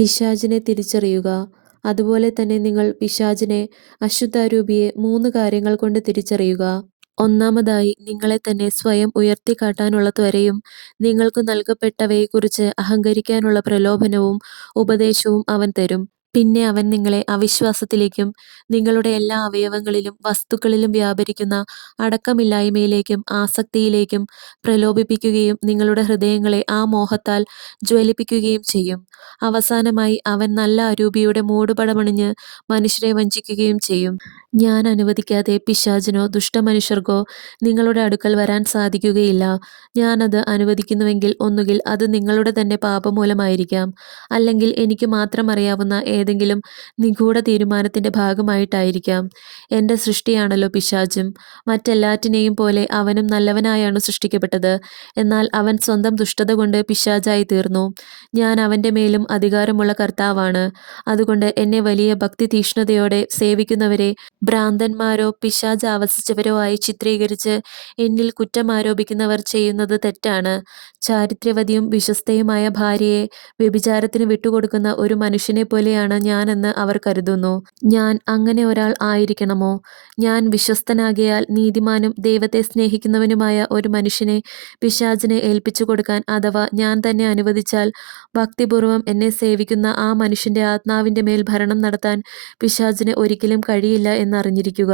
പിശാചിനെ തിരിച്ചറിയുക. അതുപോലെ തന്നെ നിങ്ങൾ പിശാചിനെ, അശുദ്ധാരൂപിയെ 3 കാര്യങ്ങൾ കൊണ്ട് തിരിച്ചറിയുക. ഒന്നാമതായി, നിങ്ങളെ തന്നെ സ്വയം ഉയർത്തിക്കാട്ടാനുള്ള ത്വരയും നിങ്ങൾക്കു നൽകപ്പെട്ടവയെക്കുറിച്ച് അഹങ്കരിക്കാനുള്ള പ്രലോഭനവും ഉപദേശവും അവൻ തരും. പിന്നെ അവൻ നിങ്ങളെ അവിശ്വാസത്തിലേക്കും നിങ്ങളുടെ എല്ലാ അവയവങ്ങളിലും വസ്തുക്കളിലും വ്യാപരിക്കുന്ന അടക്കമില്ലായ്മയിലേക്കും ആസക്തിയിലേക്കും പ്രലോഭിപ്പിക്കുകയും നിങ്ങളുടെ ഹൃദയങ്ങളെ ആ മോഹത്താൽ ജ്വലിപ്പിക്കുകയും ചെയ്യും. അവസാനമായി അവൻ നല്ല അരൂപിയുടെ മൂടുപടമണിഞ്ഞ് മനുഷ്യരെ വഞ്ചിക്കുകയും ചെയ്യും. ഞാൻ അനുവദിക്കാതെ പിശാചിനോ ദുഷ്ടമനുഷ്യർക്കോ നിങ്ങളുടെ അടുക്കൽ വരാൻ സാധിക്കുകയില്ല. ഞാൻ അത് അനുവദിക്കുന്നുവെങ്കിൽ ഒന്നുകിൽ അത് നിങ്ങളുടെ തന്നെ പാപം മൂലമായിരിക്കാം, അല്ലെങ്കിൽ എനിക്ക് മാത്രം അറിയാവുന്ന ഏതെങ്കിലും നിഗൂഢ തീരുമാനത്തിന്റെ ഭാഗമായിട്ടായിരിക്കാം. എന്റെ സൃഷ്ടിയാണല്ലോ പിശാചും. മറ്റെല്ലാറ്റിനെയും പോലെ അവനും നല്ലവനായാണ് സൃഷ്ടിക്കപ്പെട്ടത്. എന്നാൽ അവൻ സ്വന്തം ദുഷ്ടത കൊണ്ട് പിശാചായി തീർന്നു. ഞാൻ അവന്റെ മേലും അധികാരമുള്ള കർത്താവാണ്. അതുകൊണ്ട് എന്നെ വലിയ ഭക്തിതീക്ഷ്ണതയോടെ സേവിക്കുന്നവരെ ഭ്രാന്തന്മാരോ പിശാച് ആവസിച്ചവരോ ആയി ചിത്രീകരിച്ച് എന്നിൽ കുറ്റമാരോപിക്കുന്നവർ ചെയ്യുന്നത് തെറ്റാണ്. ചാരിത്ര്യവതിയും വിശ്വസ്തയുമായ ഭാര്യയെ വ്യഭിചാരത്തിന് വിട്ടുകൊടുക്കുന്ന ഒരു മനുഷ്യനെപ്പോലെയാണ് ഞാനെന്ന് അവർ കരുതുന്നു. ഞാൻ അങ്ങനെ ഒരാൾ ആയിരിക്കണമോ? ഞാൻ വിശ്വസ്തനാകയാൽ നീതിമാനും ദൈവത്തെ സ്നേഹിക്കുന്നവനുമായ ഒരു മനുഷ്യനെ പിശാചിന് ഏൽപ്പിച്ചു കൊടുക്കാൻ അഥവാ ഞാൻ തന്നെ അനുവദിച്ചാൽ ഭക്തിപൂർവം എന്നെ സേവിക്കുന്ന ആ മനുഷ്യന്റെ ആത്മാവിന്റെ മേൽ ഭരണം നടത്താൻ പിശാചിന് ഒരിക്കലും കഴിയില്ല എന്നറിഞ്ഞിരിക്കുക.